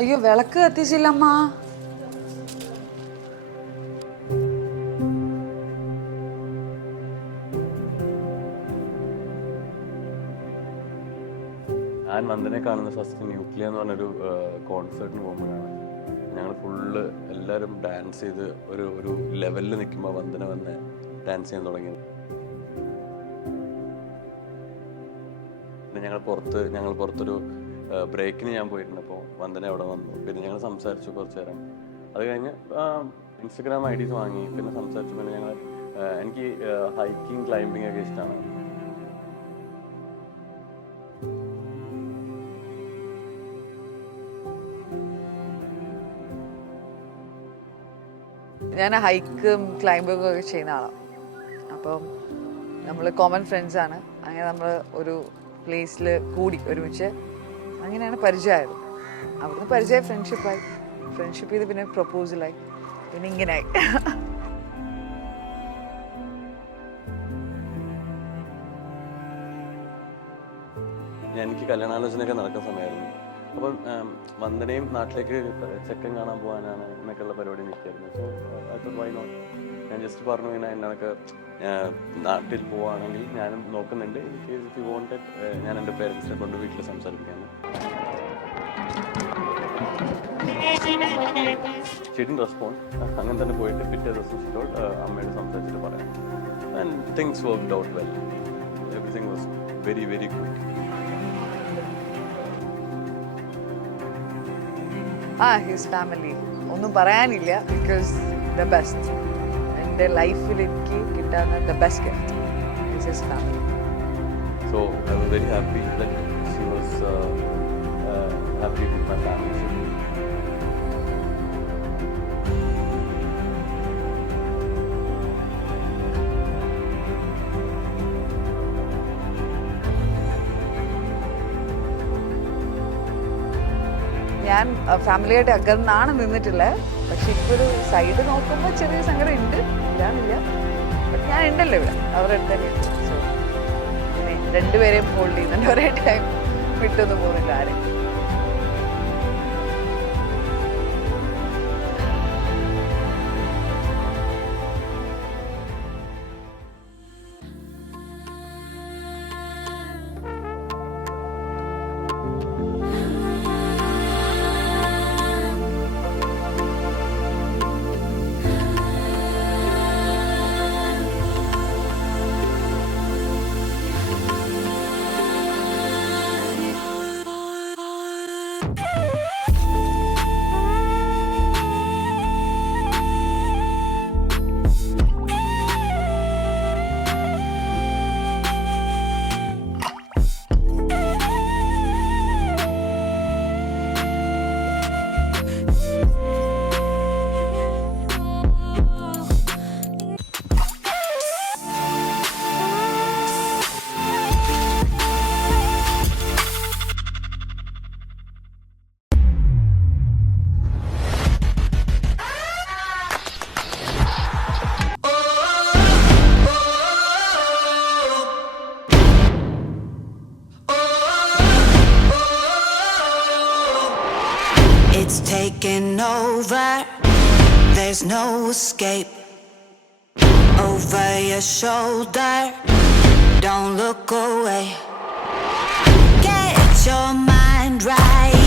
അയ്യോ വിളക്ക് കത്തിച്ചില്ലമ്മ. ഞാൻ വന്ദനെ കാണുന്ന ഫസ്റ്റ് ന്യൂക്ലിയ എന്ന് പറഞ്ഞൊരു കോൺസേർട്ടിന് പോകുമ്പോഴാണ്. ഞങ്ങൾ ഫുള്ള് എല്ലാവരും ഡാൻസ് ചെയ്ത് ഒരു ലെവലിൽ നിൽക്കുമ്പോൾ വന്ദന വന്ന് ഡാൻസ് ചെയ്യാൻ തുടങ്ങിയത്. പിന്നെ ഞങ്ങൾ പുറത്തൊരു ബ്രേക്കിന് ഞാൻ പോയിരുന്നു. അപ്പോൾ വന്ദന അവിടെ വന്നു. പിന്നെ ഞങ്ങൾ സംസാരിച്ചു കുറച്ച് നേരം. അത് കഴിഞ്ഞ് ഇൻസ്റ്റഗ്രാം IDs വാങ്ങി. പിന്നെ സംസാരിച്ചു. പിന്നെ എനിക്ക് ഹൈക്കിങ് ക്ലൈംബിങ് ഒക്കെ ഇഷ്ടമാണ്. ഞാൻ ഹൈക്കും ക്ലൈംബിങ്ങും ഒക്കെ ചെയ്യുന്ന ആളാണ്. അപ്പം നമ്മൾ കോമൺ ഫ്രണ്ട്സാണ്. അങ്ങനെ നമ്മൾ ഒരു പ്ലേസിൽ കൂടി ഒരുമിച്ച് അങ്ങനെയാണ് പരിചയമായത്. അവിടുന്ന് പരിചയം ഫ്രണ്ട്ഷിപ്പ് ചെയ്ത് പിന്നെ പ്രൊപ്പോസലായി, പിന്നെ ഇങ്ങനെയായി. എനിക്ക് കല്യാണാലോചനയൊക്കെ നടക്കുന്ന സമയമായിരുന്നു. അപ്പം വന്ദനയും നാട്ടിലേക്ക് ചെക്കൻ കാണാൻ പോകാനാണ് എന്നൊക്കെയുള്ള പരിപാടി നിൽക്കായിരുന്നു. സോ അത് വൈ നോട്ട്. ഞാൻ ജസ്റ്റ് പറഞ്ഞു ഇങ്ങനെ എന്നൊക്കെ നാട്ടിൽ പോവുകയാണെങ്കിൽ ഞാനും നോക്കുന്നുണ്ട്. ഇഫ് യു വോണ്ടഡ് ഞാൻ എൻ്റെ പേരൻസിനെ കൊണ്ട് വീട്ടിൽ സംസാരിപ്പിക്കാണ്. ഷിഡിൻ റെസ്പോണ്ട്. അങ്ങനെ തന്നെ പോയിട്ട് പിറ്റേ ദിവസം ഷിഡോട് അമ്മയോട് സംസാരിച്ചിട്ട് പറയാം. And things worked out well. Everything was very very good. His family ഒന്നും പറയാനില്ല. ബിക്കോസ് ദ ബെസ്റ്റ് എൻ്റെ ലൈഫിൽ എനിക്ക് കിട്ടാവുന്ന the best gift is his family. So I was very happy that she was happy with my family. ഞാൻ ഫാമിലിയായിട്ട് അകന്നാണ് നിന്നിട്ടുള്ളത്. പക്ഷെ ഇപ്പോൾ ഒരു സൈഡ് നോക്കുമ്പോൾ ചെറിയ സങ്കടം ഉണ്ട്, ഇല്ലാന്നില്ല. ബട്ട് ഞാൻ ഉണ്ടല്ലോ ഇവിടെ, അവരുടെ അടുത്ത് തന്നെ ഉണ്ട്. സോ പിന്നെ രണ്ടുപേരെയും ഹോൾഡ് ചെയ്യുന്നുണ്ട്. ഒരേ ടൈം വിട്ടൊന്നും പോകുന്നില്ല ആരും. It's taking over, there's no escape. Over your shoulder, don't look away. Get your mind right.